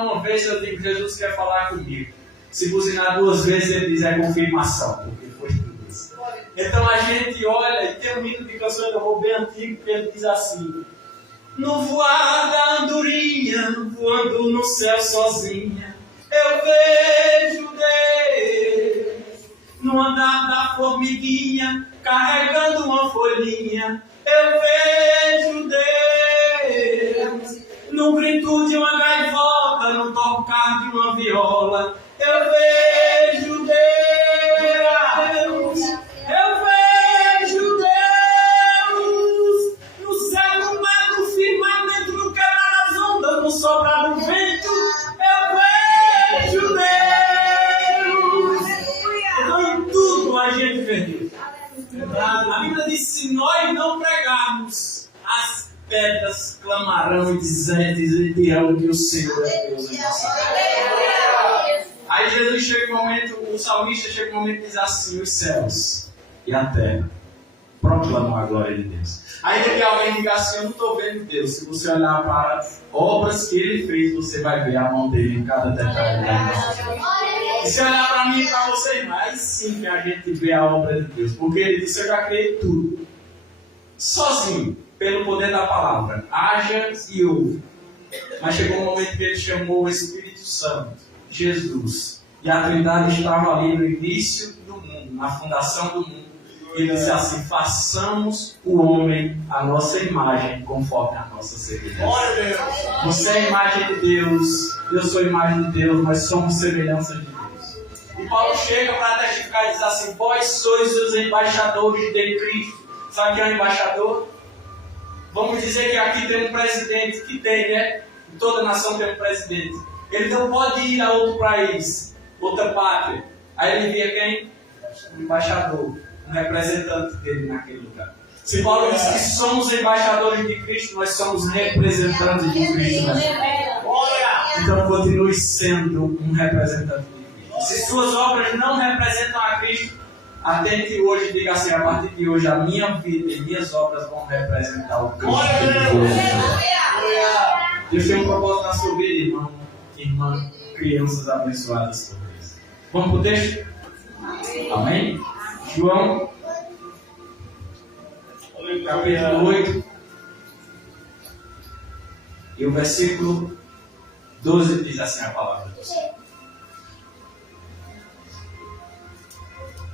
buzinar uma vez, eu digo, Jesus quer falar comigo. Se buzinar 2 vezes, ele diz, é confirmação, porque foi 2. Então a gente olha, e tem um hino de canção, eu vou bem antigo, que ele diz assim: no voar da andorinha, voando no céu sozinha, eu vejo Deus. No andar da formiguinha, carregando uma folhinha, eu vejo Deus. No grito de uma gaivota, no tocar de uma viola, eu vejo Deus. Eu vejo Deus. No céu, no mar, no firmamento, no quebrar as ondas, no soprar do vento, eu vejo Deus. Então em tudo a gente vê Deus. A Bíblia diz: se nós não pregarmos, as pedras clamarão e dirão que o Senhor é Deus em nossa vida. Aí Jesus chega um momento, o salmista chega um momento e diz assim: os céus e a terra proclamam a glória de Deus. Ainda que alguém diga assim: eu não estou vendo Deus. Se você olhar para obras que Ele fez, você vai ver a mão dele em cada detalhe da nossa vida. E se olhar para mim e para você, mas sim que a gente vê a obra de Deus. Porque Ele disse: eu já criei tudo sozinho, pelo poder da palavra. Haja e ouve. Mas chegou um momento que Ele chamou o Espírito Santo, Jesus. E a Trindade estava ali no início do mundo, na fundação do mundo. Ele disse assim: façamos o homem à nossa imagem, conforme a nossa semelhança. Você é a imagem de Deus, eu sou a imagem de Deus, nós somos semelhanças de Deus. E Paulo chega para testificar e diz assim: vós sois os embaixadores de Cristo. Sabe o que é um embaixador? Vamos dizer que aqui tem um presidente, que tem, né? Toda nação tem um presidente. Ele não pode ir a outro país, outra pátria. Aí ele envia quem? Um embaixador, um representante dele naquele lugar. Se Paulo diz que somos embaixadores de Cristo, nós somos representantes de Cristo. Né? Então continue sendo um representante de Cristo. Se suas obras não representam a Cristo, atente hoje e diga assim: a partir de hoje a minha vida e minhas obras vão representar o Cristo de Deus. Deus tem um propósito na sua vida, irmão, irmã, crianças abençoadas todas. Vamos para o texto? Amém? João, capítulo 8, e o versículo 12 diz assim a palavra do Senhor.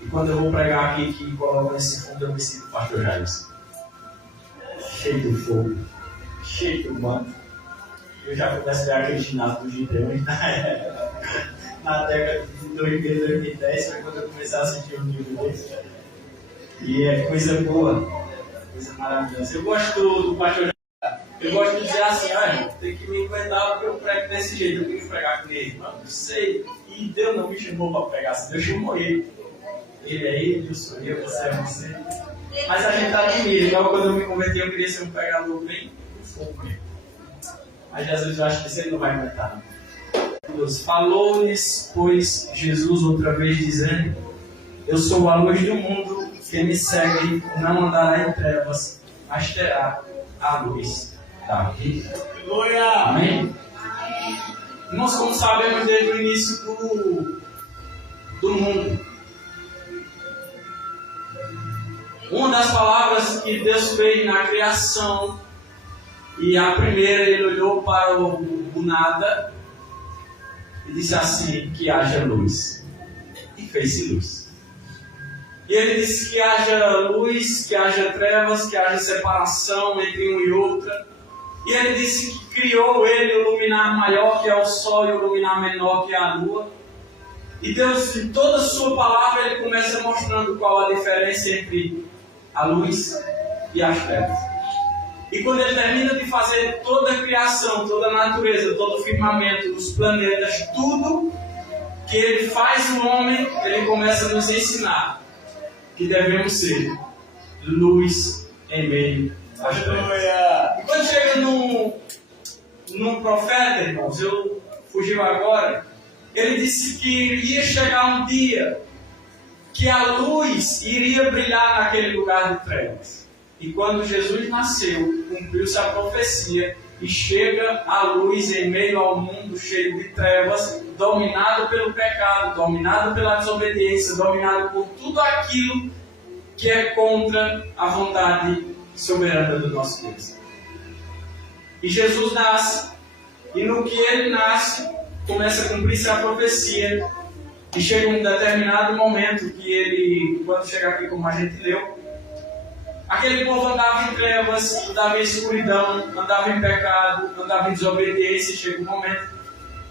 E quando eu vou pregar aqui, que coloco nesse fundo, eu me sinto pastor Jair. Cheio do fogo, cheio do manto. Eu já começo a ver aquele ginásio do Gideon na década de 2000, 2010, foi quando eu comecei a assistir um livro desse. E é coisa boa, coisa maravilhosa. Eu gosto do pastor Jair. Eu gosto de dizer assim: olha, tem que me aguentar porque eu prego desse jeito, eu tenho que pregar com ele. Mas não sei, e Deus não me chamou para pregar assim, Deus chamou ele. Ele é ele, eu sou eu, você é você. Mas a gente admira. Igual quando eu me converti, eu queria ser um pregador bem do fogo mesmo. Mas Jesus, eu acho que você não vai aguentar. Falou-lhes, pois, Jesus outra vez, dizendo: eu sou a luz do mundo, quem me segue não andará em trevas, mas terá a luz da vida. Amém? Nós, como sabemos desde o início do mundo, uma das palavras que Deus fez na criação, e a primeira, Ele olhou para o nada e disse assim: que haja luz. E fez-se luz. E Ele disse que haja luz, que haja trevas, que haja separação entre um e outra. E Ele disse que criou Ele o luminar maior, que é o sol, e o luminar menor, que é a lua. E Deus, em toda a sua palavra, Ele começa mostrando qual a diferença entre a luz e as trevas. E quando Ele termina de fazer toda a criação, toda a natureza, todo o firmamento, os planetas, tudo que Ele faz o homem, Ele começa a nos ensinar que devemos ser luz em meio às trevas. E quando chega num profeta, irmãos, fugiu agora, ele disse que iria chegar um dia que a luz iria brilhar naquele lugar de trevas. E quando Jesus nasceu, cumpriu-se a profecia e chega a luz em meio ao mundo cheio de trevas, dominado pelo pecado, dominado pela desobediência, dominado por tudo aquilo que é contra a vontade soberana do nosso Deus. E Jesus nasce, e no que ele nasce, começa a cumprir-se a profecia, e chega um determinado momento que ele, quando chega aqui como a gente leu, aquele povo andava em trevas, andava em escuridão, andava em pecado, andava em desobediência, e chega um momento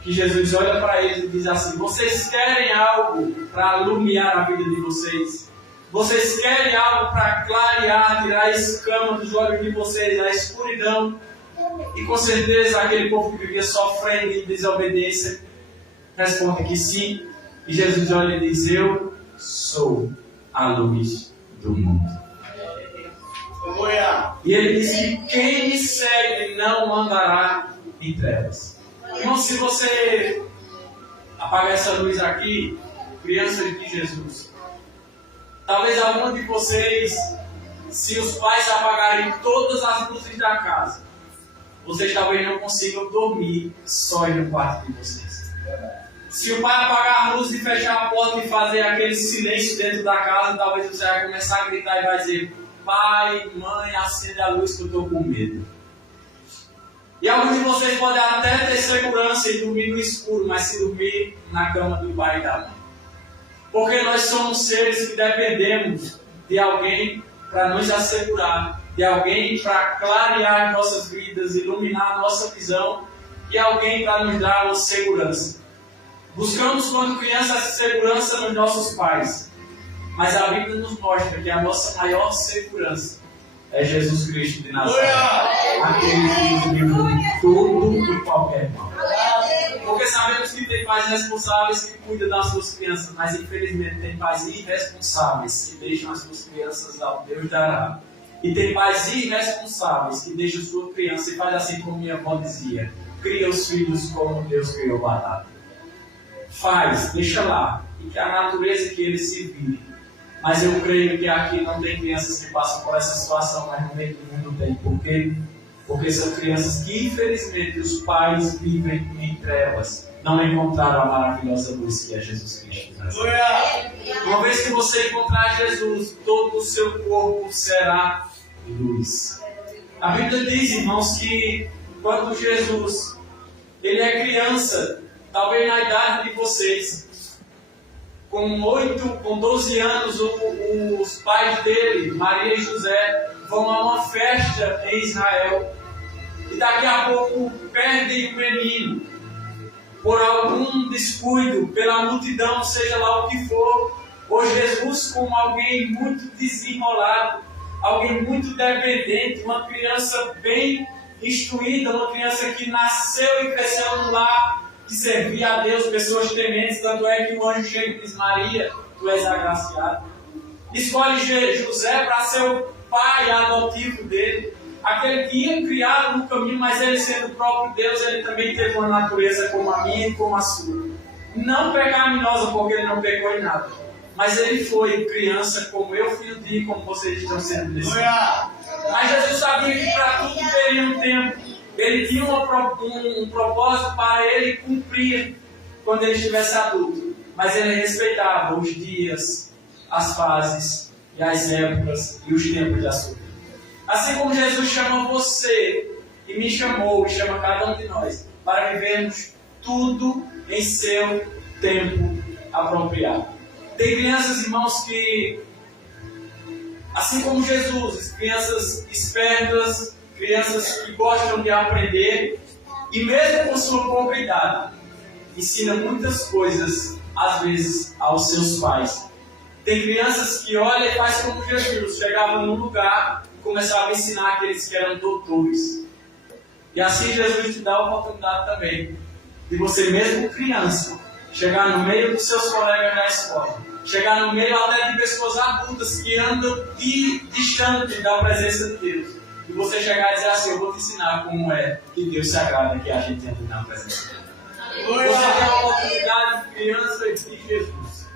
que Jesus olha para eles e diz assim: vocês querem algo para alumiar a vida de vocês? Vocês querem algo para clarear, tirar a escama dos olhos de vocês, a escuridão? E com certeza aquele povo que vivia sofrendo em desobediência responde que sim. E Jesus olha e diz: eu sou a luz do mundo. E ele diz que quem me segue não andará em trevas. Então, se você apagar essa luz aqui, crianças de Jesus, talvez algum de vocês, se os pais apagarem todas as luzes da casa, vocês talvez não consigam dormir sós no quarto de vocês. Se o pai apagar a luz e fechar a porta e fazer aquele silêncio dentro da casa, talvez você vai começar a gritar e vai dizer: pai, mãe, acende a luz que eu estou com medo. E alguns de vocês podem até ter segurança e dormir no escuro, mas se dormir na cama do pai e da mãe. Porque nós somos seres que dependemos de alguém para nos assegurar, de alguém para clarear nossas vidas, iluminar a nossa visão, e alguém para nos dar uma segurança. Buscamos quando criança essa segurança nos nossos pais. Mas a Bíblia nos mostra que a nossa maior segurança é Jesus Cristo de Nazaré. Aquele que nos livrou de tudo e qualquer mal. Porque sabemos que tem pais responsáveis que cuidam das suas crianças, mas infelizmente tem pais irresponsáveis que deixam as suas crianças ao Deus dará. E tem pais irresponsáveis que deixam a sua criança e faz assim como minha avó dizia: cria os filhos como Deus criou batata. Faz, deixa lá, e que a natureza que ele se vire. Mas eu creio que aqui não tem crianças que passam por essa situação, mas no meio do mundo tem. Por quê? Porque são crianças que, infelizmente, os pais vivem em trevas. Não encontraram a maravilhosa luz que é Jesus Cristo. Uma vez que você encontrar Jesus, todo o seu corpo será luz. A Bíblia diz, irmãos, que quando Jesus ele é criança, talvez na idade de vocês, com 12 anos, os pais dele, Maria e José, vão a uma festa em Israel. E daqui a pouco perdem o menino. Por algum descuido, pela multidão, seja lá o que for. Ou Jesus como alguém muito desenrolado, alguém muito dependente, uma criança bem instruída, uma criança que nasceu e cresceu no lar, que servia a Deus, pessoas tementes, tanto é que o anjo chega e diz: Maria, tu és agraciada. Escolhe José para ser o pai adotivo dele, aquele que ia criado no caminho, mas ele sendo o próprio Deus, ele também teve uma natureza como a minha e como a sua. Não pecaminosa, porque ele não pecou em nada, mas ele foi criança como eu, filho de, como vocês estão sendo nesse momento. Mas Jesus sabia que para tudo teria um tempo. Ele tinha um propósito para ele cumprir quando ele estivesse adulto. Mas ele respeitava os dias, as fases, e as épocas e os tempos da sua vida. Assim como Jesus chama você e me chamou e chama cada um de nós para vivermos tudo em seu tempo apropriado. Tem crianças, irmãos, que, assim como Jesus, crianças espertas, crianças que gostam de aprender e mesmo com sua pouca idade, ensinam muitas coisas, às vezes, aos seus pais. Tem crianças que olham e fazem como Jesus, chegavam num lugar e começavam a ensinar aqueles que eram doutores. E assim Jesus te dá a oportunidade também de você, mesmo criança, chegar no meio dos seus colegas na escola, chegar no meio até de pessoas adultas que andam distante da presença de Deus. E você chegar e dizer assim: eu vou te ensinar como é que Deus se agrada que a gente ande na presença dele. Você tem a oportunidade, criança de Jesus,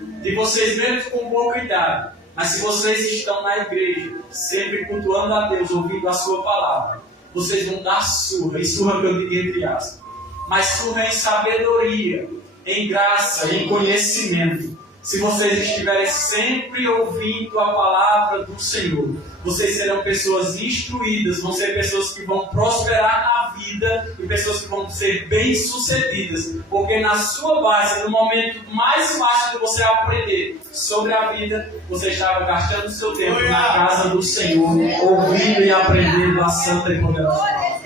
de vocês mesmos com pouca idade, mas se vocês estão na igreja, sempre cultuando a Deus, ouvindo a sua palavra, vocês vão dar surra, e surra que eu diria entre aspas, mas surra em sabedoria, em graça, em conhecimento. Se vocês estiverem sempre ouvindo a palavra do Senhor, vocês serão pessoas instruídas, vão ser pessoas que vão prosperar na vida e pessoas que vão ser bem-sucedidas. Porque na sua base, no momento mais fácil de você aprender sobre a vida, você estava gastando seu tempo na casa do Senhor, ouvindo e aprendendo a santa e poderosa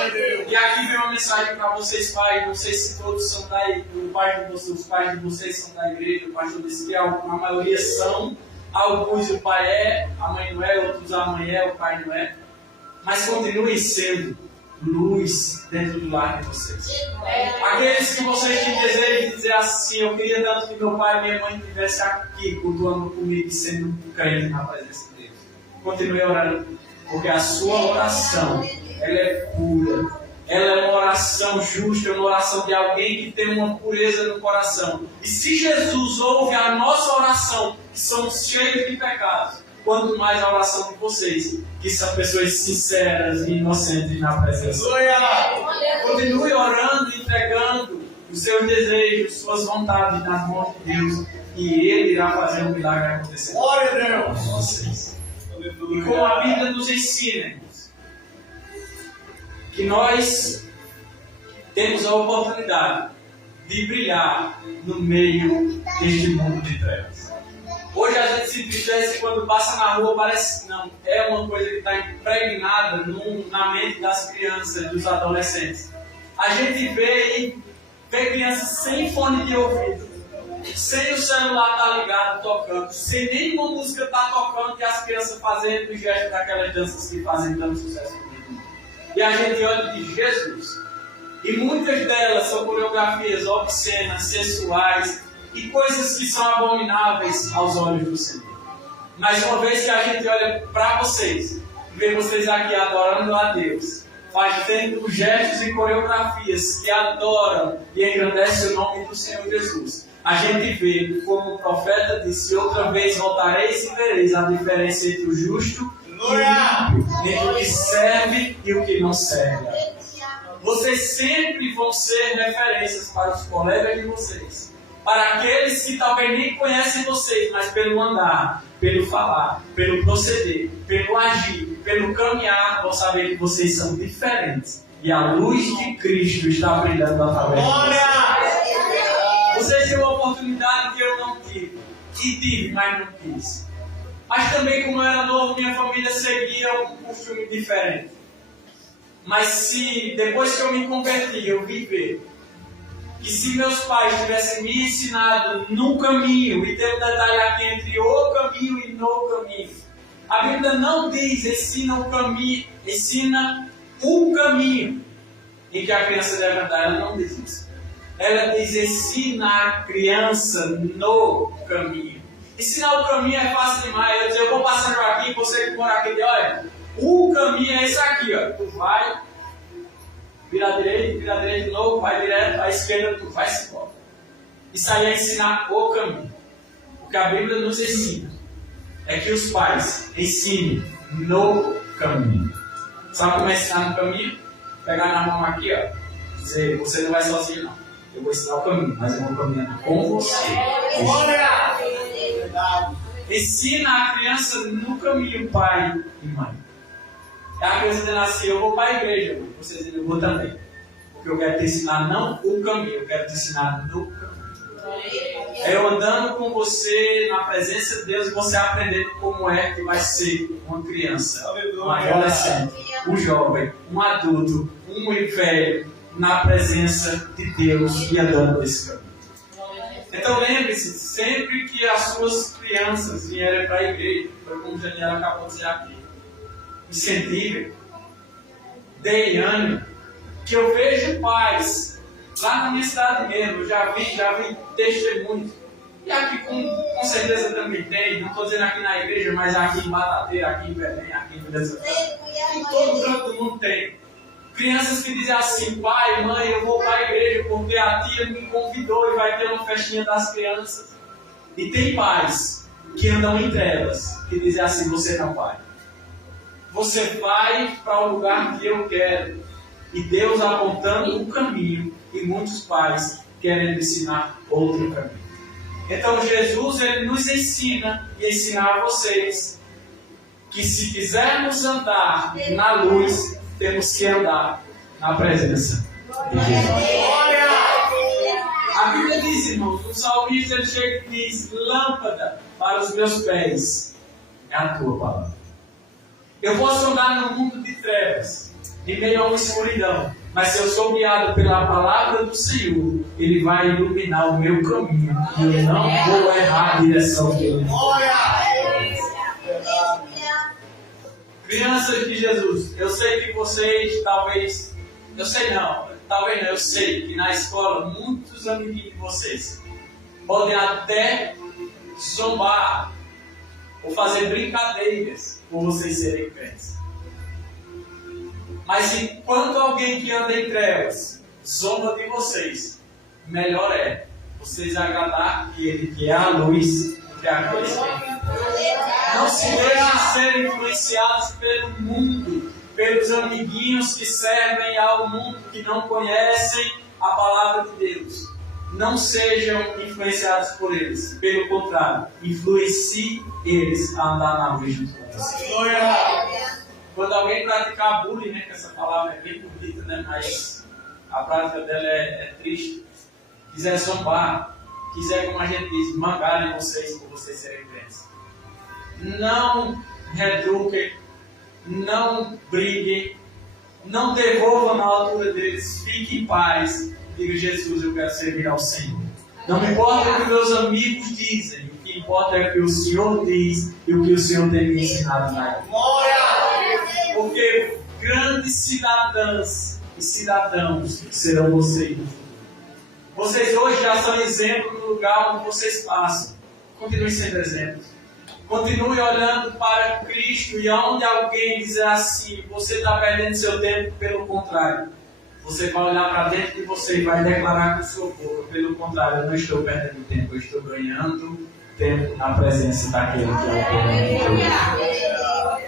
palavra. E aqui vem uma mensagem para vocês, pais. Não sei se todos são os pais de vocês são da igreja. O pastor disse que a maioria são. Alguns o pai é, a mãe não é, outros a mãe é, o pai não é. Mas continuem sendo luz dentro do lar de vocês. Aqueles que vocês têm desejo de dizer assim: eu queria tanto que meu pai e minha mãe estivessem aqui, cultuando comigo e sendo crente na presença de Deus. Continue orando, porque a sua oração, ela é pura. Ela é uma oração justa, é uma oração de alguém que tem uma pureza no coração. E se Jesus ouve a nossa oração, que somos cheios de pecados, quanto mais a oração de vocês, que são pessoas sinceras e inocentes na presença. Continue orando, entregando os seus desejos, suas vontades nas mãos de Deus, e Ele irá fazer um milagre acontecer. Glória a Deus! Vocês. E como a Bíblia nos ensina, que nós temos a oportunidade de brilhar no meio deste mundo de trevas. Hoje a gente se entristece quando passa na rua, parece que não. É uma coisa que está impregnada na mente das crianças, dos adolescentes. A gente vê crianças sem fone de ouvido, sem o celular estar ligado, tocando, sem nenhuma música estar tocando e as crianças fazendo o gesto daquelas danças que fazem tanto sucesso. E a gente olha de Jesus. E muitas delas são coreografias obscenas, sensuais e coisas que são abomináveis aos olhos do Senhor. Mas uma vez que a gente olha para vocês, vê vocês aqui adorando a Deus, fazendo gestos e coreografias que adoram e engrandecem o nome do Senhor Jesus, a gente vê, como o profeta disse: outra vez voltareis e vereis a diferença entre o justo entre o que serve e o que não serve. Vocês sempre vão ser referências para os colegas de vocês, para aqueles que talvez nem conhecem vocês, mas pelo andar, pelo falar, pelo proceder, pelo agir, pelo caminhar, vão saber que vocês são diferentes e a luz de Cristo está brilhando através de vocês. Vocês têm uma oportunidade que eu não tive, e tive, mas não quis. Mas também, como eu era novo, minha família seguia um costume diferente. Mas se depois que eu me converti, eu vi ver que se meus pais tivessem me ensinado no caminho, e tem um detalhe aqui entre o caminho e no caminho. A Bíblia não diz ensina o caminho em que a criança deve andar. Ela não diz isso. Ela diz ensina a criança no caminho. Ensinar o caminho é fácil demais. Eu dizer, eu vou passando aqui, você que mora aqui, olha, o caminho é esse aqui, ó. Tu vai, vira à direita de novo, vai direto, à esquerda, tu vai se embora. Isso aí é ensinar o caminho. O que a Bíblia nos ensina é que os pais ensinem no caminho. Sabe como é ensinar no caminho? Pegar na mão aqui, ó. Dizer, você não vai sozinho, não. Eu vou ensinar o caminho, mas eu vou caminhando com você. Ensina a criança no caminho, pai e mãe. A criança dizendo assim: eu vou para a igreja, mãe. Você dizendo: eu vou também. Porque eu quero te ensinar não o caminho, eu quero te ensinar no caminho. É eu andando com você na presença de Deus e você aprendendo como é que vai ser uma criança, um adolescente, um jovem, um adulto, um velho, na presença de Deus e andando nesse caminho. Então lembre-se, sempre que as suas crianças vierem para a igreja, foi como o Daniel acabou de dizer aqui, incentivem, deem ânimo, que eu vejo pais, lá na minha cidade mesmo, eu já vi testemunhos, e aqui com certeza também tem, não estou dizendo aqui na igreja, mas aqui em Batateira, aqui em Belém, aqui em Beleza, em todo canto do mundo tem. Crianças que dizem assim: pai, mãe, eu vou para a igreja porque a tia me convidou e vai ter uma festinha das crianças. E tem pais que andam em trevas, que dizem assim: você não vai. você vai para o lugar que eu quero. E Deus apontando um caminho e muitos pais querendo ensinar outro caminho. Então Jesus, ele nos ensina e ensinar a vocês que se quisermos andar na luz, temos que andar na presença de Jesus. A Bíblia diz, irmãos, o salmista ele chega e diz: lâmpada para os meus pés é a tua palavra. Eu posso andar no mundo de trevas, em meio a uma escuridão, mas se eu sou guiado pela palavra do Senhor, Ele vai iluminar o meu caminho e eu não vou errar a direção dele. Crianças de Jesus, eu sei que vocês talvez, eu sei que na escola muitos amiguinhos de vocês podem até zombar ou fazer brincadeiras por vocês serem crentes. Mas enquanto alguém que anda em trevas zomba de vocês, melhor é vocês agradar aquele que é a luz que é a luz. Não se deixem ser influenciados pelo mundo, pelos amiguinhos que servem ao mundo, que não conhecem a palavra de Deus. Não sejam influenciados por eles. Pelo contrário, influencie eles a andar na luz junto com vocês. Quando alguém praticar bullying, né, que essa palavra é bem bonita, né, mas a prática dela é triste. Quiser zombar, quiser, como a gente diz, mangarem vocês por vocês serem crentes. Não retruquem, não briguem, não devolvam na altura deles, fiquem em paz. Diga: Jesus, eu quero servir ao Senhor. Não me importa o que meus amigos dizem, o que importa é o que o Senhor diz e o que o Senhor tem me ensinado na vida. Porque grandes cidadãs e cidadãos serão vocês. Vocês hoje já são exemplo no lugar onde vocês passam. Continuem sendo exemplos. Continue olhando para Cristo, e onde alguém dizer assim: você está perdendo seu tempo, pelo contrário, você vai olhar para dentro de você e vai declarar com sua boca: pelo contrário, eu não estou perdendo tempo, eu estou ganhando tempo na presença daquele que é o dono de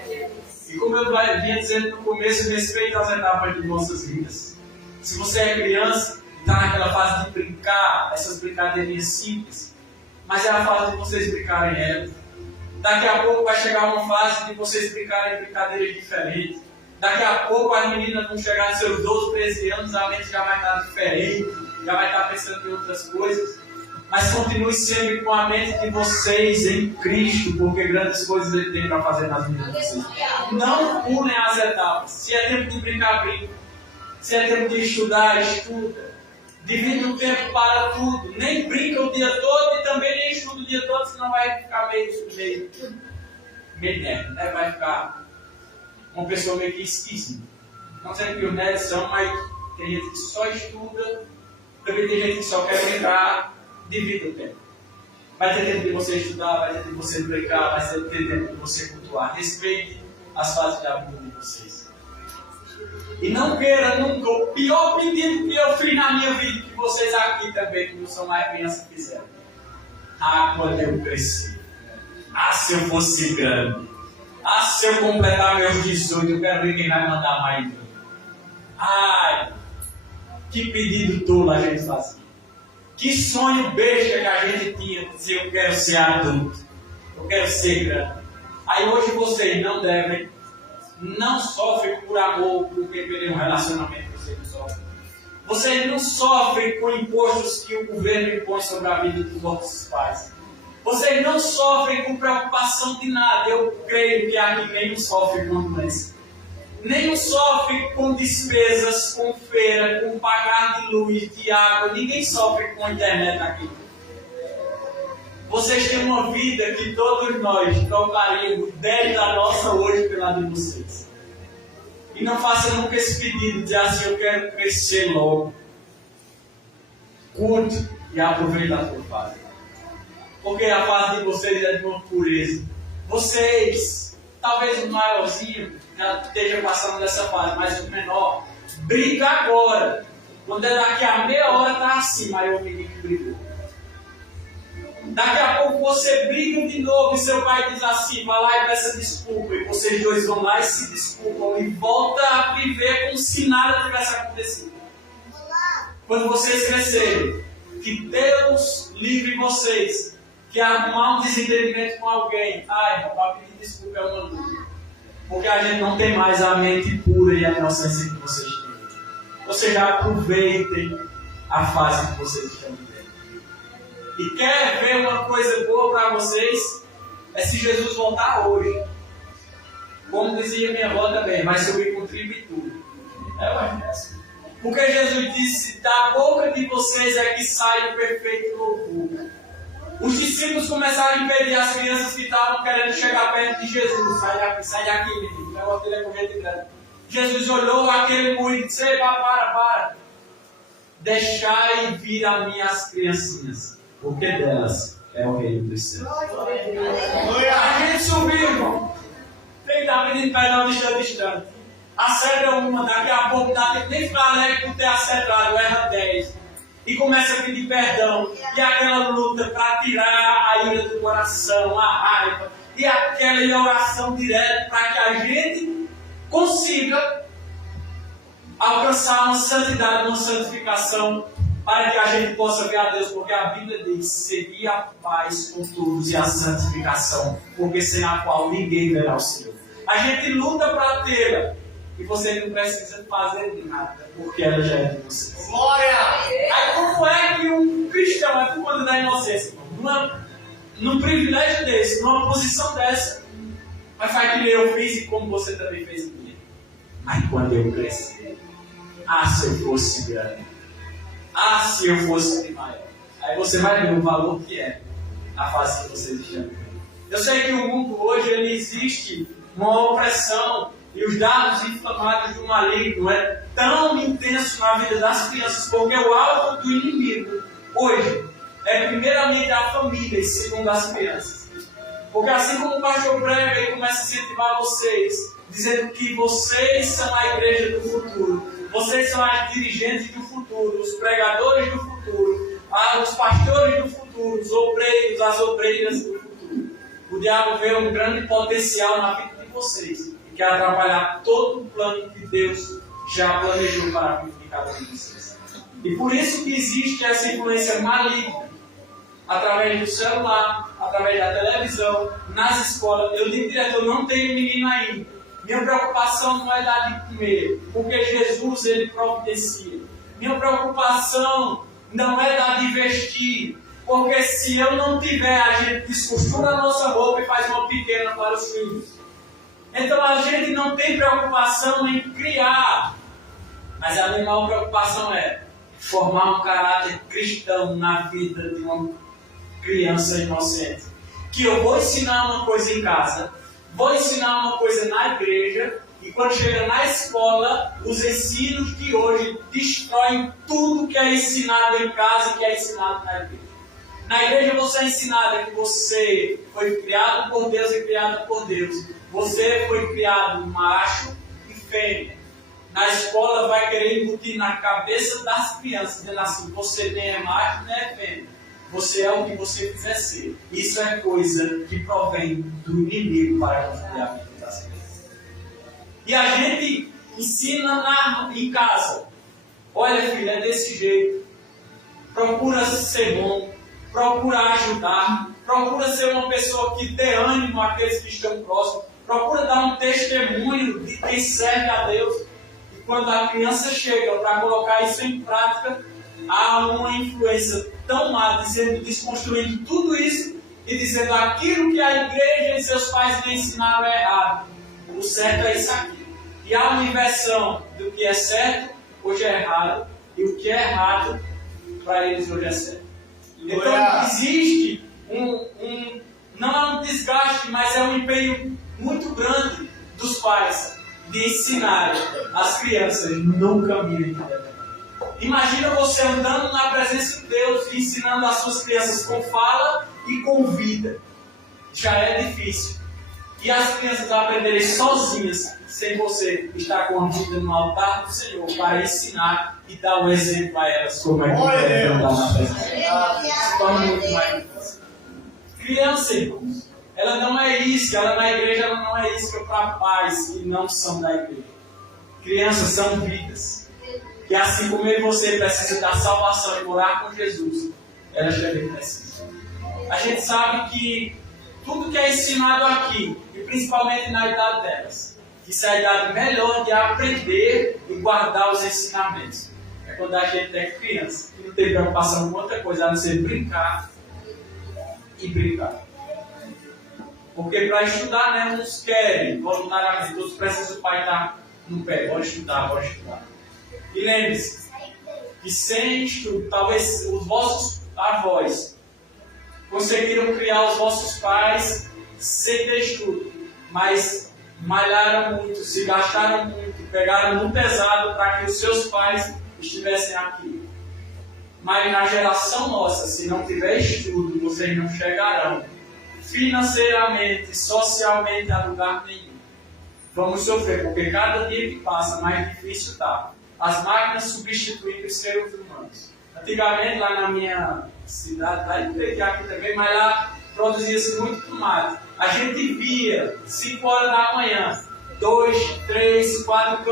Deus. E como eu vinha dizendo no começo, respeito as etapas de vossas vidas. Se você é criança, está naquela fase de brincar, essas brincadeirinhas simples, mas é a fase de vocês brincarem elas. Daqui a pouco vai chegar uma fase de vocês brincarem brincadeiras diferentes. Daqui a pouco as meninas vão chegar nos seus 12, 13 anos, a mente já vai estar diferente, já vai estar pensando em outras coisas. Mas continue sempre com a mente de vocês em Cristo, porque grandes coisas Ele tem para fazer nas vidas de vocês. Não pulem as etapas. Se é tempo de brincar, brinca. Se é tempo de estudar, estuda. Divide o tempo para tudo. Nem brinca o dia todo e também nem estuda o dia todo, senão vai ficar meio nerd, né? Vai ficar uma pessoa meio que esquisita. Não sei que os nerds são, mas tem gente que só estuda, também tem gente que só quer brincar. Divida o tempo. Vai ter tempo de você estudar, vai ter tempo de você brincar, vai ter tempo de você cultuar. Respeite as fases da vida de vocês. E não queira nunca o pior pedido que eu fiz na minha vida, que vocês aqui também, que não são mais crianças, fizeram. Ah, quando eu cresci. Ah, se eu fosse grande. Ah, se eu completar meus 18, eu quero ver quem vai mandar mais em mim. Ai, que pedido tolo a gente fazia. Que sonho besta que a gente tinha de dizer: eu quero ser adulto, eu quero ser grande. Aí hoje vocês não sofrem por amor, porque pelo relacionamento vocês não sofrem. Vocês não sofrem com impostos que o governo impõe sobre a vida dos vossos pais. Vocês não sofrem com preocupação de nada. Eu creio que há ninguém não sofre com doença. Nem sofre com despesas, com feira, com pagar de luz, de água. Ninguém sofre com a internet aqui. Vocês têm uma vida que todos nós tocaríamos 10 da nossa hoje pela de vocês. E não faça nunca esse pedido de dizer assim: eu quero crescer logo. Curte e aproveita a sua fase. Porque a fase de vocês é de uma pureza. Vocês, talvez o maiorzinho já esteja passando dessa fase, mas o menor, briga agora. Quando é daqui a meia hora, está assim, mas o menino brigou. Daqui a pouco você briga de novo e seu pai diz assim, vai lá e peça desculpa. E vocês dois vão lá e se desculpam e volta a viver como se nada tivesse acontecido. Quando vocês crescerem, que Deus livre vocês, que arrumar um desentendimento com alguém, irmão, para pedir desculpa é uma luta. Porque a gente não tem mais a mente pura e a inocência que vocês têm. Vocês já aproveitem a fase que vocês estão vivendo. E quer ver uma coisa boa para vocês? É se Jesus voltar hoje. Como dizia minha avó também, vai subir com tribo e tudo. Porque Jesus disse, da boca de vocês é que sai o perfeito louvor. Os discípulos começaram a impedir as crianças que estavam querendo chegar perto de Jesus. Sai daqui, menino. O negócio dele é corrente grande. Jesus olhou aquele muro e disse, para. Deixai vir a minhas criancinhas, porque delas é o reino dos céus. A gente subiu, irmão. Tem que dar pedindo perdão distante. Acerta uma, daqui a pouco dá tempo nem ficar alegre por ter acertado, erra 10. E começa a pedir perdão. E aquela luta para tirar a ira do coração, a raiva. E aquela oração direta para que a gente consiga alcançar uma santidade, uma santificação, para que a gente possa ver a Deus. Porque a Bíblia diz, seguir a paz com todos e a santificação, porque sem a qual ninguém verá o Senhor. A gente luta para tê-la. E você não precisa fazer nada, porque ela já é de vocês. Glória! Aí como é que um cristão, é por conta da inocência, num privilégio desse, numa posição dessa, mas faz que eu fiz e como você também fez comigo. Mas quando eu crescer, se eu fosse grande, se eu fosse maior, aí você vai ver o valor que é a fase que vocês estão. Eu sei que o mundo hoje ele existe uma opressão. E os dados inflamados do maligno é tão intenso na vida das crianças, porque o alvo do inimigo hoje é primeiramente a família e segundo as crianças. Porque assim como o pastor prega e começa a incentivar vocês, dizendo que vocês são a igreja do futuro, vocês são as dirigentes do futuro, os pregadores do futuro, os pastores do futuro, os obreiros, as obreiras do futuro. O diabo vê um grande potencial na vida de vocês. Quer atrapalhar todo o plano que Deus já planejou para a vida de cada um de vocês. E por isso que existe essa influência maligna, através do celular, através da televisão, nas escolas. Eu digo direto, eu não tenho menino ainda. Minha preocupação não é dar de comer, porque Jesus ele providencia. Minha preocupação não é dar de vestir, porque se eu não tiver, a gente descostura a nossa roupa e faz uma pequena para os filhos. Então a gente não tem preocupação em criar, mas a minha maior preocupação é formar um caráter cristão na vida de uma criança inocente. Que eu vou ensinar uma coisa em casa, vou ensinar uma coisa na igreja, e quando chega na escola, os ensinos de hoje destroem tudo que é ensinado em casa e que é ensinado na igreja. Na igreja você é ensinado que você foi criado por Deus e criado por Deus. Você foi criado macho e fêmea. Na escola vai querer embutir na cabeça das crianças, dizendo assim, você nem é macho nem é fêmea. Você é o que você quiser ser. Isso é coisa que provém do inimigo para confundir a vida das crianças. E a gente ensina em casa. Olha, filho, é desse jeito. Procura ser bom. Procura ajudar. Procura ser uma pessoa que dê ânimo àqueles que estão próximos. Procura dar um testemunho de quem serve a Deus. E quando a criança chega para colocar isso em prática, há uma influência tão má, desconstruindo tudo isso e dizendo aquilo que a igreja e seus pais lhe ensinaram é errado. O certo é isso aqui. E há uma inversão do que é certo, hoje é errado, e o que é errado, para eles hoje é certo. Então existe não é um desgaste, mas é um empenho muito grande dos pais de ensinarem as crianças no caminho de Deus. Imagina você andando na presença de Deus e ensinando as suas crianças com fala e com vida. Já é difícil. E as crianças aprenderem sozinhas, sem você estar com a vida no altar do Senhor, para ensinar e dar um exemplo a elas como é que devem andar na presença de Deus. Se torna muito mais difícil. Criança, irmãos, ela não é isca, ela na igreja ela não é isca para pais que não são da igreja. Crianças são vidas. Que assim como eu e você precisam da salvação e morar com Jesus, elas também precisam. A gente sabe que tudo que é ensinado aqui, e principalmente na idade delas, isso é a idade melhor de aprender e guardar os ensinamentos. É quando a gente é criança, que não tem preocupação com outra coisa, a não ser brincar e brincar. Porque para estudar, né, uns querem voluntariamente, outros precisam o pai estar no pé, bora estudar, bora estudar. E lembre-se, que sem estudo, talvez os vossos avós conseguiram criar os vossos pais sem ter estudo, mas malharam muito, se gastaram muito, pegaram no pesado para que os seus pais estivessem aqui. Mas na geração nossa, se não tiver estudo, vocês não chegarão financeiramente, socialmente a lugar nenhum. Vamos sofrer, porque cada dia que passa, mais difícil está. As máquinas substituindo os seres humanos. Antigamente, lá na minha cidade, lá em aqui também, mas lá produzia-se muito tomate. A gente via, 5 horas da manhã, 2, 3, 4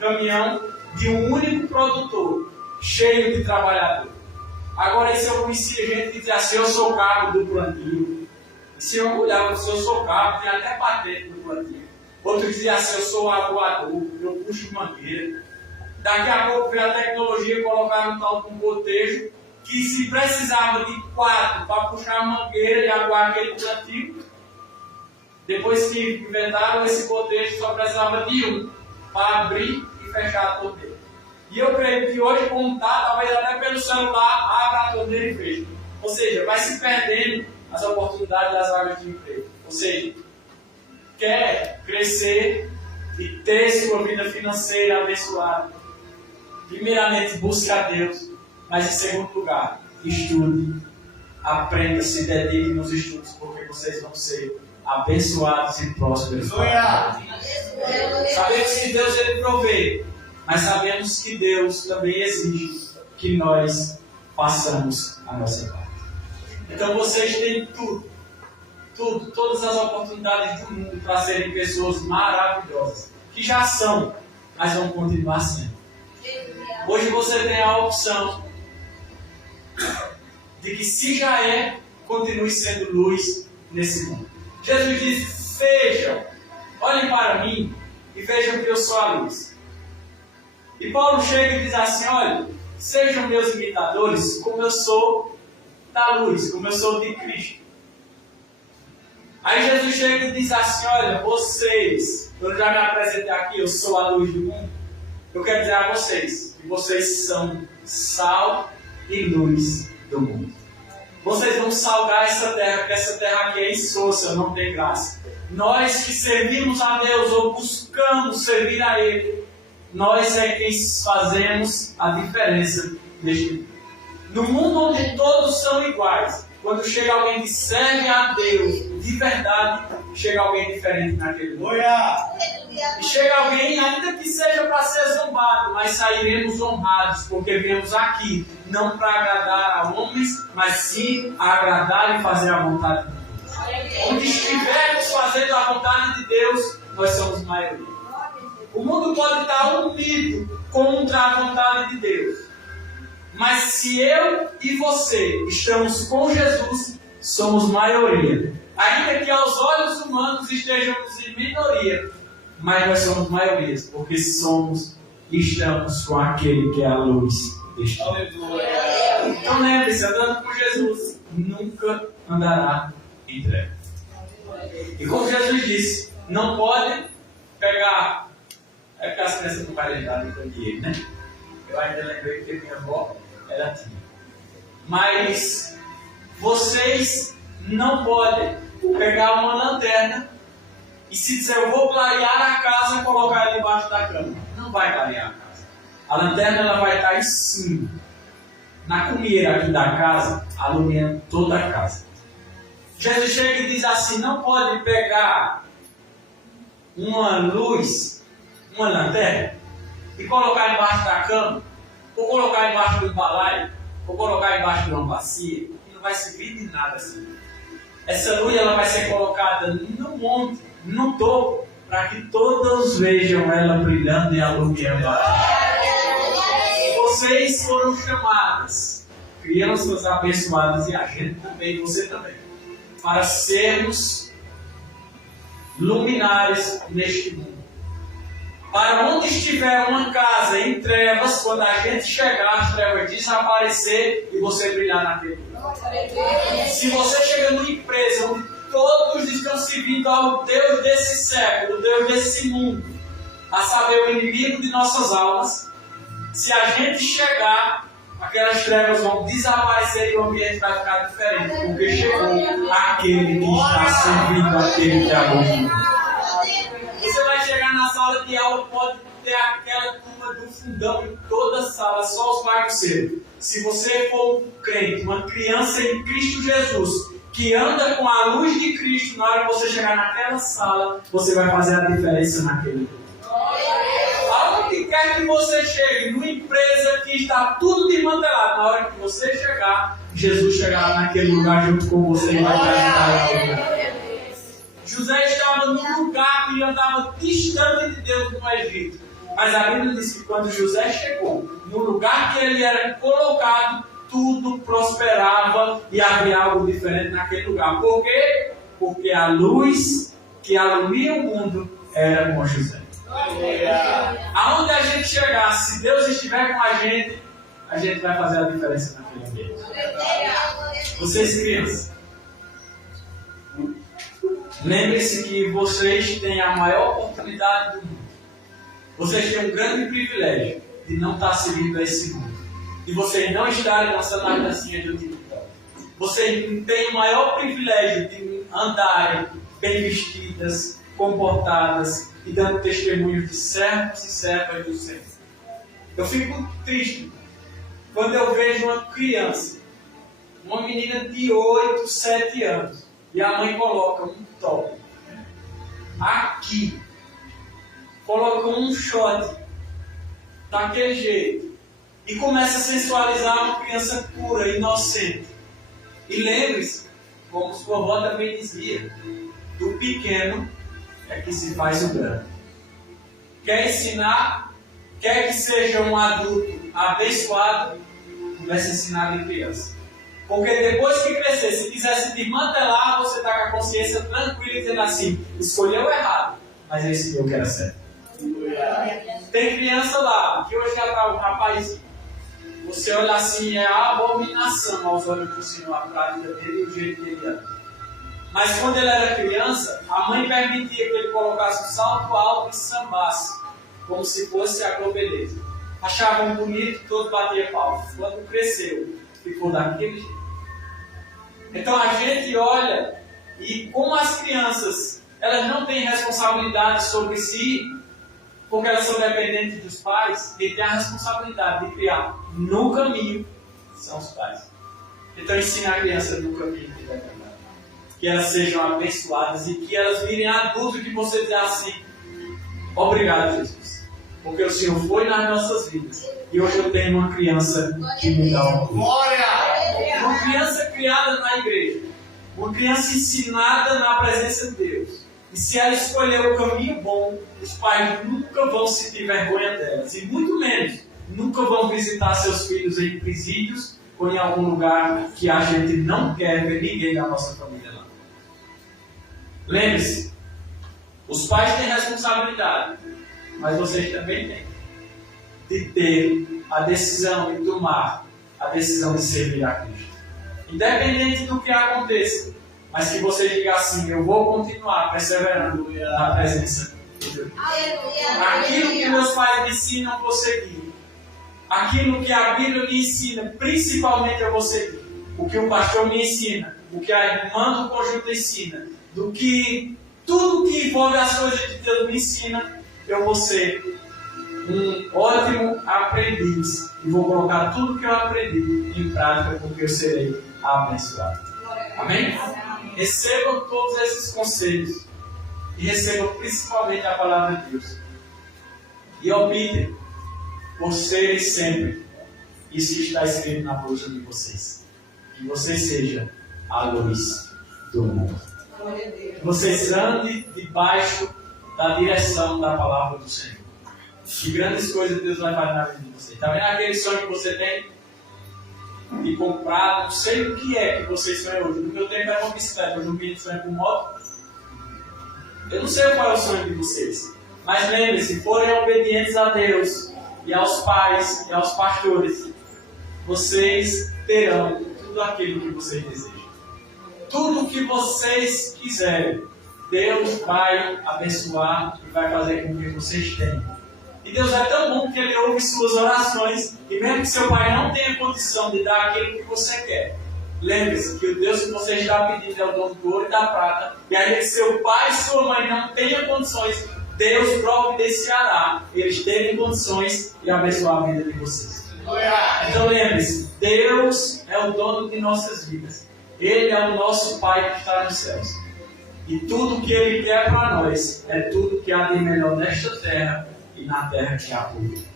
caminhão de um único produtor, cheio de trabalhador. Agora, isso eu conhecia gente que dizia assim, eu sou cabo do plantio. E se eu olhava, se eu sou cabo, tem até patente do plantio. Outro dizia assim, eu sou aguador, eu puxo mangueira. Daqui a pouco veio a tecnologia e colocaram um tal de um botejo que se precisava de 4 para puxar a mangueira e aguar aquele plantio. Depois que inventaram esse botejo, só precisava de 1 para abrir e fechar a torneira. E eu creio que hoje, como está, talvez até pelo celular, abra a torneira e fecha. Ou seja, vai se perdendo as oportunidades das vagas de emprego. Ou seja, quer crescer e ter sua vida financeira abençoada, primeiramente busque a Deus, mas em segundo lugar, estude, aprenda, se dedique nos estudos, porque vocês vão ser abençoados e prósperos. Sabemos que Deus ele provê, mas sabemos que Deus também exige que nós façamos a nossa parte. Então vocês têm todas as oportunidades do mundo para serem pessoas maravilhosas, que já são, mas vão continuar sendo. Hoje você tem a opção de que, se já é, continue sendo luz nesse mundo. Jesus diz, vejam, olhem para mim e vejam que eu sou a luz. E Paulo chega e diz assim, olha, sejam meus imitadores como eu sou da luz, como eu sou de Cristo. Aí Jesus chega e diz assim, olha, vocês, eu já me apresentei aqui, eu sou a luz do mundo. Eu quero dizer a vocês que vocês são sal e luz do mundo. Vocês vão salgar essa terra, porque essa terra aqui é insossa, não tem graça. Nós que servimos a Deus ou buscamos servir a Ele, nós é quem fazemos a diferença neste mundo. No mundo onde todos são iguais, quando chega alguém que serve a Deus de verdade, chega alguém diferente naquele mundo. E chega alguém, ainda que seja para ser zombado, mas sairemos honrados, porque viemos aqui, não para agradar a homens, mas sim a agradar e fazer a vontade de Deus. Onde estivermos fazendo a vontade de Deus, nós somos maioria. O mundo pode estar unido contra a vontade de Deus, mas se eu e você estamos com Jesus, somos maioria. Ainda que aos olhos humanos estejamos em minoria, mas nós somos maiorias, porque estamos com aquele que é a luz deste mundo. Então lembre-se, andando com Jesus, nunca andará em trevas. E como Jesus disse, não pode pegar... É porque as crianças não vão lembrar do dinheiro, né? Eu ainda lembrei que minha avó, ela tinha. Mas vocês não podem pegar uma lanterna e se dizer, eu vou clarear a casa e colocar ela debaixo da cama. Não vai clarear a casa. A lanterna ela vai estar em cima. Na cumeira aqui da casa, alumiando toda a casa. Jesus chega e diz assim, não pode pegar uma luz, uma lanterna, e colocar embaixo da cama, ou colocar embaixo do balaio, ou colocar embaixo de uma bacia, e não vai servir de nada assim. essa luz ela vai ser colocada no monte, no topo, para que todos vejam ela brilhando e alumiando a terra. Vocês foram chamadas, crianças abençoadas, e a gente também, você também, para sermos luminares neste mundo. Para onde estiver uma casa em trevas, quando a gente chegar, as trevas desaparecer e você brilhar naquele lugar. Se você chega numa empresa onde todos estão servindo ao Deus desse século, o Deus desse mundo, a saber, o inimigo de nossas almas, se a gente chegar, aquelas trevas vão desaparecer e o ambiente vai ficar diferente, porque chegou aquele que está servindo aquele que é bom. Você vai chegar na sala de aula, pode ter aquela turma do fundão em toda a sala, só os mais cedo. Se você for um crente, uma criança em Cristo Jesus, que anda com a luz de Cristo, na hora que você chegar naquela sala, você vai fazer a diferença naquele lugar. Aonde quer que você chegue, numa empresa que está tudo desmantelado, na hora que você chegar, Jesus chegará naquele lugar junto com você e vai dar. José estava num lugar que andava distante de Deus no Egito. Mas a Bíblia diz que quando José chegou, no lugar que ele era colocado, tudo prosperava e havia algo diferente naquele lugar. Por quê? Porque a luz que alumia o mundo era com José. Aonde a gente chegar, se Deus estiver com a gente vai fazer a diferença naquele ambiente. Vocês crianças, lembre-se que vocês têm a maior oportunidade do mundo. Vocês têm um grande privilégio de não estar servindo a esse mundo. De vocês não estarem dançando a dancinha do TikTok. Vocês têm o maior privilégio de andarem bem vestidas, comportadas e dando testemunho de servos e servas do Senhor. Eu fico triste quando eu vejo uma criança, uma menina de 8, 7 anos, e a mãe coloca um top aqui, coloca um short daquele jeito e começa a sensualizar uma criança pura, inocente. E lembre-se, como sua avó também dizia, do pequeno é que se faz o grande. Quer ensinar, quer que seja um adulto abençoado, comece a ensinar de criança. Porque depois que crescer, se quiser se desmantelar, você está com a consciência tranquila e dizendo assim, escolheu errado, mas é isso que eu quero ser. Tem criança lá, que hoje já está um rapazinho. Você olha assim, é a abominação aos olhos do Senhor, a prática dele e o jeito que ele anda. Mas quando ele era criança, a mãe permitia que ele colocasse um salto alto e sambasse, como se fosse a globeleza. Achavam bonito, todo batia palma. Quando cresceu, ficou daquele jeito. Então a gente olha e como as crianças, elas não têm responsabilidade sobre si, porque elas são dependentes dos pais, e têm a responsabilidade de criar no caminho, são os pais. Então ensina a criança no caminho que deve andar. Que elas sejam abençoadas e que elas virem adultos que você diz assim, obrigado Jesus, porque o Senhor foi nas nossas vidas. E hoje eu tenho uma criança que me dá um glória. Uma criança criada na igreja. Uma criança ensinada na presença de Deus. E se ela escolher o caminho bom, os pais nunca vão sentir vergonha delas. E muito menos, nunca vão visitar seus filhos em presídios ou em algum lugar que a gente não quer ver ninguém da nossa família lá. Lembre-se, os pais têm responsabilidade, mas vocês também têm de ter a decisão de tomar a decisão de servir a Cristo. Independente do que aconteça, mas que você diga assim, eu vou continuar perseverando na presença de Deus. Aquilo que meus pais me ensinam, eu vou seguir. Aquilo que a Bíblia me ensina, principalmente eu vou seguir. O que o pastor me ensina, o que a irmã do conjunto ensina, do que tudo que envolve as coisas de Deus me ensina, eu vou ser um ótimo aprendiz e vou colocar tudo que eu aprendi em prática, porque eu serei abençoado. Amém? Recebam todos esses conselhos e recebam principalmente a palavra de Deus e optem por serem sempre isso que está escrito na bolsa de vocês, que você seja a luz do mundo. Vocês andem debaixo da direção da palavra do Senhor. Que grandes coisas Deus vai fazer na vida de vocês. Está vendo aquele sonho que você tem? De comprar, não sei o que é que vocês sonham hoje. No meu tempo era uma bicicleta, hoje um vídeo sonho com moto. Eu não sei qual é o sonho de vocês. Mas lembre-se, forem obedientes a Deus e aos pais e aos pastores, vocês terão tudo aquilo que vocês desejam. Tudo o que vocês quiserem, Deus vai abençoar e vai fazer com que vocês tenham. E Deus é tão bom que Ele ouve suas orações, e mesmo que seu pai não tenha condição de dar aquilo que você quer, lembre-se que o Deus que você está pedindo é o dono do ouro e da prata, e ainda que seu pai e sua mãe não tenham condições, Deus providenciará eles terem condições de abençoar a vida de vocês. Então lembre-se, Deus é o dono de nossas vidas. Ele é o nosso Pai que está nos céus. E tudo que Ele quer para nós é tudo que há de melhor nesta terra e na terra que há por vir.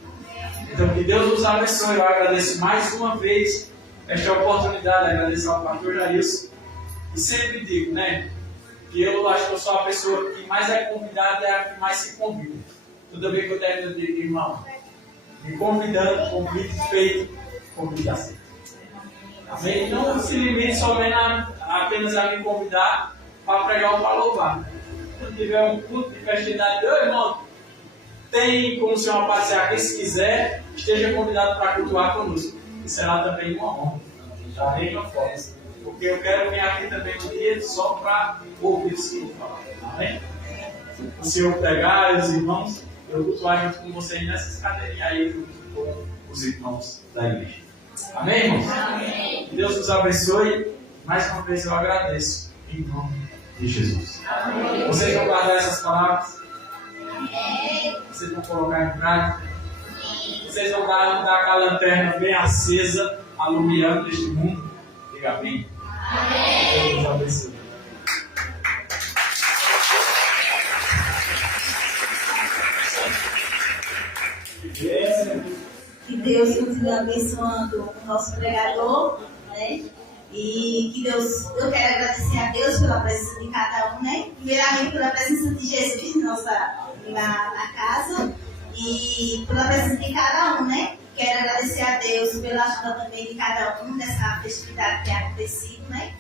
Então que Deus nos abençoe. Eu agradeço mais uma vez esta oportunidade, agradeço ao pastor Jailson. E sempre digo, né? Que eu acho que eu sou a pessoa que mais é convidada e a que mais se convida. Toda vez que eu termino de dizer, irmão, me convidando, convite feito, convite aceito. Amém? Não se limite somente apenas a me convidar para pregar ou para louvar. Quando tiver um culto de festividade, meu irmão, tem como ser uma parceria aqui, se quiser, esteja convidado para cultuar conosco. E será também uma honra. Da mesma forma. Porque eu quero vir aqui também um dia só para ouvir o Senhor falar. Amém? O Senhor pregar, os irmãos, eu cultuar junto com vocês nessas cadeirinhas aí, junto com os irmãos da igreja. Amém, irmãos? Amém. Deus nos abençoe. Mais uma vez eu agradeço. Em nome de Jesus. Amém. Vocês vão guardar essas palavras? Amém. Vocês vão colocar em prática? Vocês vão dar aquela lanterna bem acesa, alumiando este mundo? Diga amém. Amém. Deus nos abençoe. Que Deus continue abençoando o nosso pregador, né? E que Deus, eu quero agradecer a Deus pela presença de cada um, né? Primeiramente pela presença de Jesus na casa e pela presença de cada um, né? Quero agradecer a Deus pela ajuda também de cada um nessa festividade que tem acontecido, né?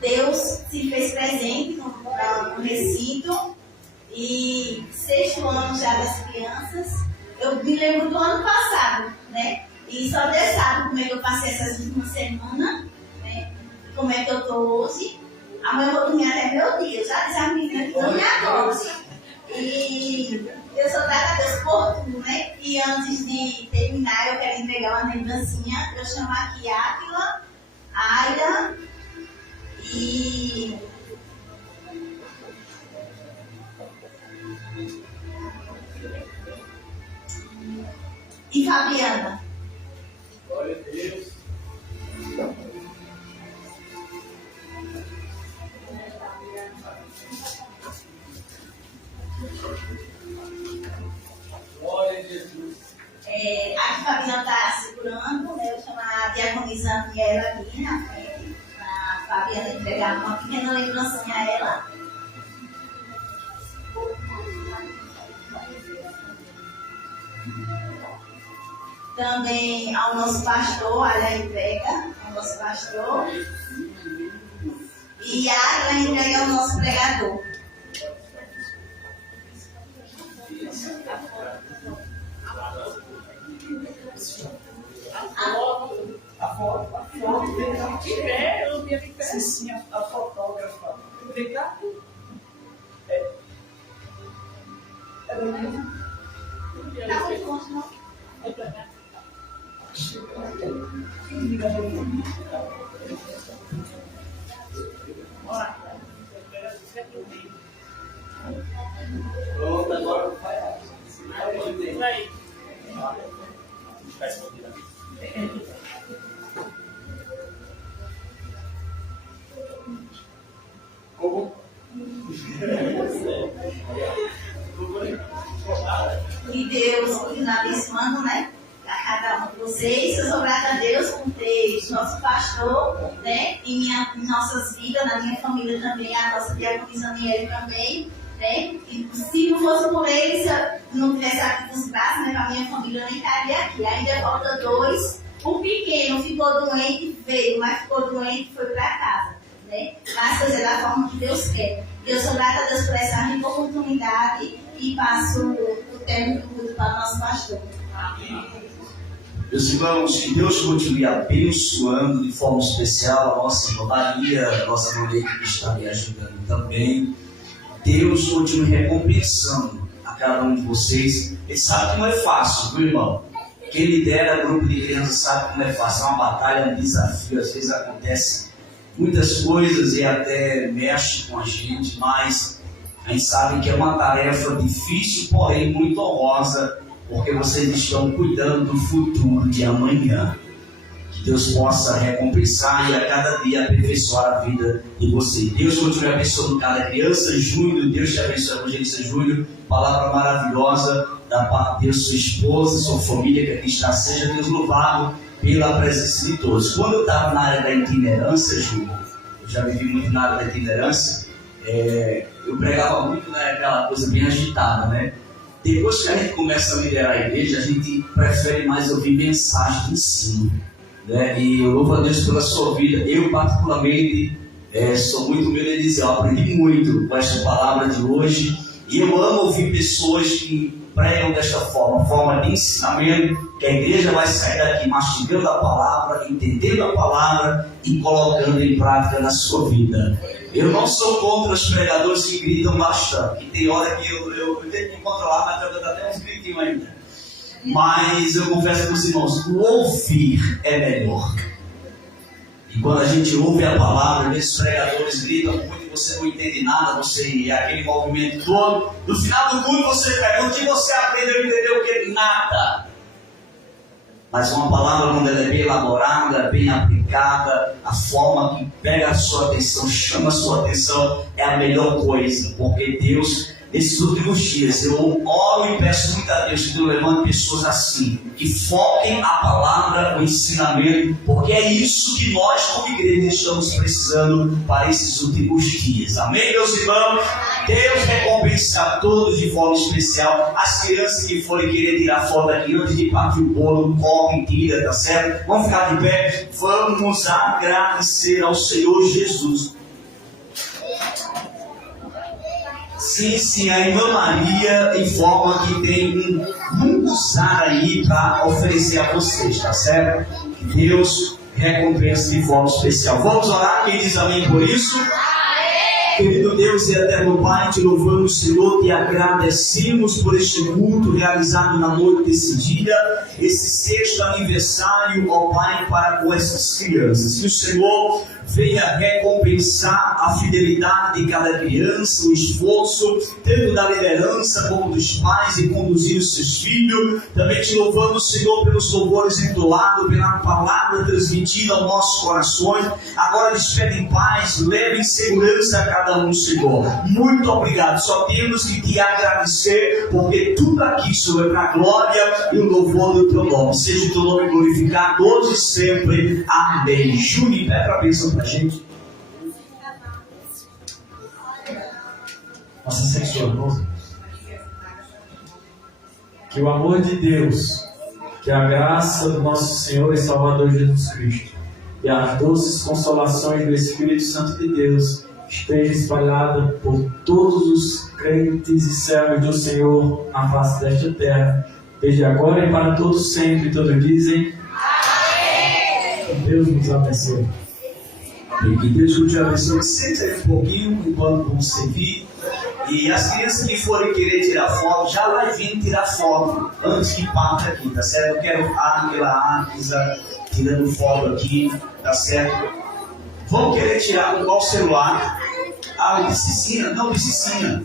Deus se fez presente no recinto e 6º ano já das crianças. Eu me lembro do ano passado, né? E só Deus sabe como é que eu passei essas últimas semanas, né? Como é que eu estou hoje. Amanhã eu vou dormir até meu dia. Eu já disse a menina que dorme agora. E eu sou grata a Deus por tudo, né? E antes de terminar, eu quero entregar uma lembrancinha. Eu chamo aqui Áquila, Aira e Fabiana. Glória a Deus. Glória a Jesus. A Fabiana está segurando, né? Eu chamo a diaconizando ela ali na frente, para a Fabiana entregar uma pequena lembrancinha a ela. Também ao nosso pastor, a entrega ao nosso pastor. E a entrega ao nosso pregador. A foto. Eu vi ali sim, a fotógrafa. Obrigado. É mesmo? Tá muito longe, não? Pronto, agora vai. Vai. Como? Que Deus continue abençoando, né? A cada um de vocês. Eu sou grata a Deus por ter Deus, nosso pastor, né? Em nossas vidas, na minha família também, a nossa diaconisa Aniele também, né? E se não fosse por ele, se eu não tivesse aqui nos braços, né, para a minha família, eu nem estaria aqui. Ainda falta 2. O pequeno ficou doente, veio, mas ficou doente e foi para casa, né? Mas coisa da forma que Deus quer. Eu sou grata a Deus por essa rica oportunidade e passo o termo do culto para o nosso pastor. Meus irmãos, que Deus continue abençoando de forma especial a nossa irmã Maria, a nossa mulher que está me ajudando também. Deus continue recompensando a cada um de vocês. Ele sabe que não é fácil, meu irmão. Quem lidera grupo de crianças sabe que não é fácil. É uma batalha, um desafio. Às vezes acontece muitas coisas e até mexe com a gente, mas a gente sabe que é uma tarefa difícil, porém muito honrosa, porque vocês estão cuidando do futuro de amanhã. Que Deus possa recompensar e a cada dia aperfeiçoar a vida de vocês. Deus continue abençoando cada criança. Júnior, Deus te abençoe, evangelista Júnior. Palavra maravilhosa da parte de Deus, sua esposa, sua família que aqui está. Seja Deus louvado pela presença de todos. Quando eu estava na área da itinerância, Júnior, eu já vivi muito na área da itinerância, eu pregava muito, né, aquela coisa bem agitada, né? Depois que a gente começa a liderar a igreja, a gente prefere mais ouvir mensagem de ensino, né? E eu louvo a Deus pela sua vida. Eu, particularmente, sou muito humilde em dizer, eu aprendi muito com esta palavra de hoje. E eu amo ouvir pessoas que pregam desta forma de ensinamento, que a igreja vai sair daqui mastigando a palavra, entendendo a palavra e colocando em prática na sua vida. Eu não sou contra os pregadores que gritam bastante, que tem hora que eu tenho que controlar, mas eu dou até uns gritinhos ainda. Mas eu confesso para os irmãos, o ouvir é melhor. E quando a gente ouve a palavra, esses pregadores gritam muito e você não entende nada, você aquele movimento todo. No final do culto você pergunta, o que você aprendeu, entendeu o que? Nada. Mas uma palavra, quando ela é bem elaborada, bem aplicada, a forma que pega a sua atenção, chama a sua atenção, é a melhor coisa. Porque Deus, nesses últimos dias, eu oro e peço muito a Deus que Deus levante pessoas assim, que foquem a palavra, o ensinamento, porque é isso que nós, como igreja, estamos precisando para esses últimos dias. Amém, meus irmãos? Deus recompensa a todos de forma especial. As crianças que forem querer tirar foto aqui antes de partir o bolo, correm, tira, tá certo? Vamos ficar de pé. Vamos agradecer ao Senhor Jesus. Sim, a irmã Maria informa que tem um usar aí para oferecer a vocês, tá certo? Que Deus recompensa de forma especial. Vamos orar, quem diz amém por isso? Querido Deus e eterno Pai, te louvamos, Senhor, te agradecemos por este culto realizado na noite desse dia, esse sexto aniversário, ó Pai, para com essas crianças. Que o Senhor venha recompensar a fidelidade de cada criança, o esforço, tanto da liderança como dos pais em conduzir os seus filhos. Também te louvamos, Senhor, pelos louvores entoados, pela palavra transmitida aos nossos corações. Agora eles pedem paz, levem segurança a cada um, Senhor. Muito obrigado. Só temos que te agradecer, porque tudo aqui, Senhor, é para a glória e o louvor do teu nome. Seja o teu nome glorificado hoje e sempre. Amém. Júnior, pega a bênção para a gente. Nossa Senhora, irmãos. Que o amor de Deus, que a graça do nosso Senhor e Salvador Jesus Cristo e as doces consolações do Espírito Santo de Deus esteja espalhada por todos os crentes e servos do Senhor na face desta terra, desde agora e para todos sempre. Todos dizem amém. Que Deus nos abençoe. Que Deus te abençoe. Sente aí um pouquinho enquanto vamos servir. E as crianças que forem querer tirar foto, já vai vir tirar foto antes que parte aqui, tá certo? Eu quero a Ángela tirando foto aqui, tá certo? Vão querer tirar com qual celular? Ah, o Bicicinha? Não, Bicicinha.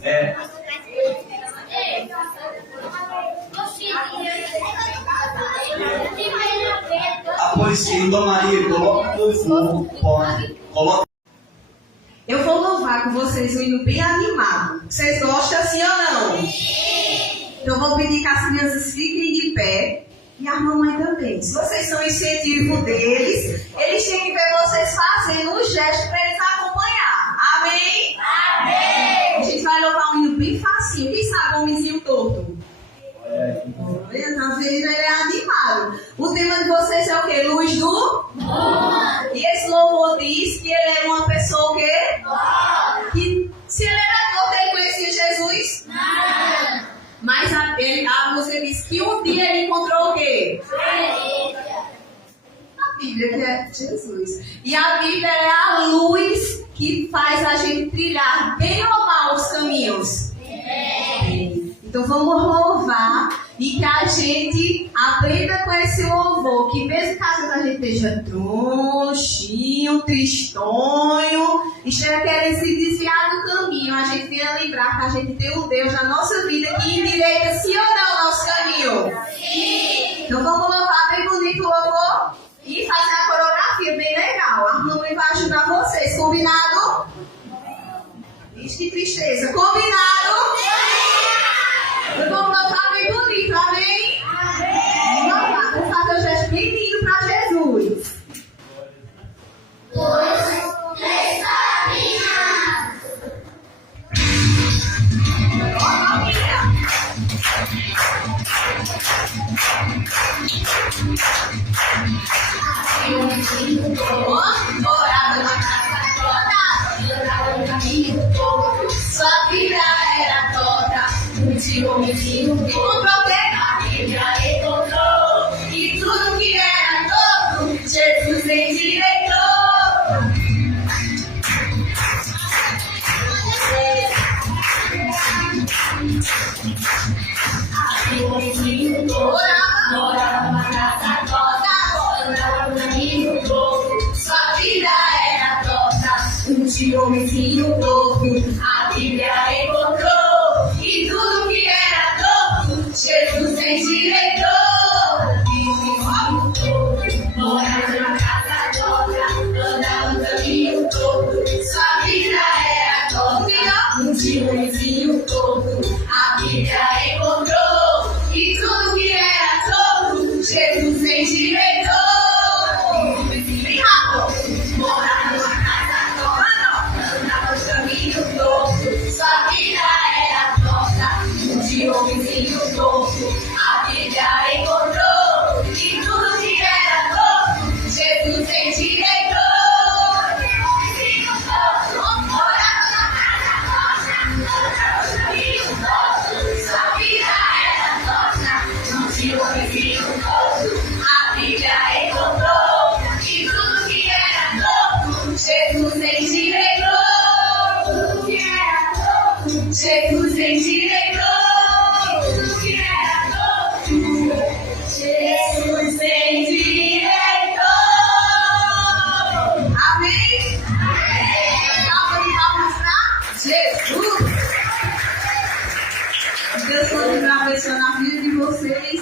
Pois sim, Dona Maria, coloca no fogo, pode. Coloca. Eu vou louvar com vocês um hino bem animado. Vocês gostam assim ou não? Então eu vou pedir que as crianças fiquem de pé e a mamãe também. Se vocês são incentivo deles, eles têm que ver vocês fazendo um gesto para eles acompanhar. Amém? Amém! A gente vai louvar um hino bem facinho. Quem sabe o homenzinho torto? Olha, tá vendo? Ele é animado. O tema de vocês é o quê? Luz do mundo. E esse louvor diz que ele é uma pessoa o quê? Que se ele era torto, ele conhecia Jesus? Não. Mas a música diz que um dia ele encontrou o quê? A Bíblia, que é Jesus. E a Bíblia é a luz que faz a gente trilhar bem ou mal os caminhos. Então vamos louvar e que a gente aprenda com esse louvor, que mesmo que às vezes a gente esteja tronchinho, tristonho, esteja querendo se desviar do caminho, a gente venha lembrar que a gente tem um Deus na nossa vida que endireita sim ou não o nosso caminho. Sim. Então vamos louvar bem bonito o louvor e fazer a coreografia bem legal. A mamãe vai ajudar vocês, combinado? Ixi, que tristeza. Combinado? Vamos louvar bem bonito, amém? Amém! Vamos lá, vamos fazer o gesto bem lindo para Jesus. 2, 3, caminha! Morava na casa toda, no caminho todo, sua vida era toda. De homenzinho encontrou o quê? A Bíblia encontrou. E tudo que era todo, Jesus endireitou. A homenzinho morava na casa toda, morava no caminho todo. Sua vida era toda. De homenzinho todo, a Bíblia encontrou. E tudo que era torto, Jesus endireitou. Morava na casa toda, andava no caminho todo. Sua vida era torta, um tiozinho todo. A Bíblia encontrou. E tudo que era torto, Jesus endireitou. Bem rápido. Morava na casa toda, andava no caminho todo. Sua vida era de homenzinho torto, a Bíblia encontrou. E tudo que era torto, Jesus endireitou. Homenzinho torto, morava na casa torta, andava no caminho torto. Sua vida era torta, de homenzinho torto, a Bíblia encontrou. E tudo que era torto, Jesus endireitou. Tudo que era torto, Jesus endireitou. Jesus endireitou. Amém? Salva de palmas para Jesus. Deus continua abençoando a vida de vocês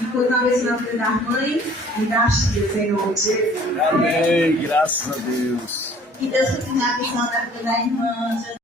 e continua abençoando a vida da mãe e das tias, em nome de Jesus. Amém, graças a Deus. Que Deus continue abençoando a vida da irmã.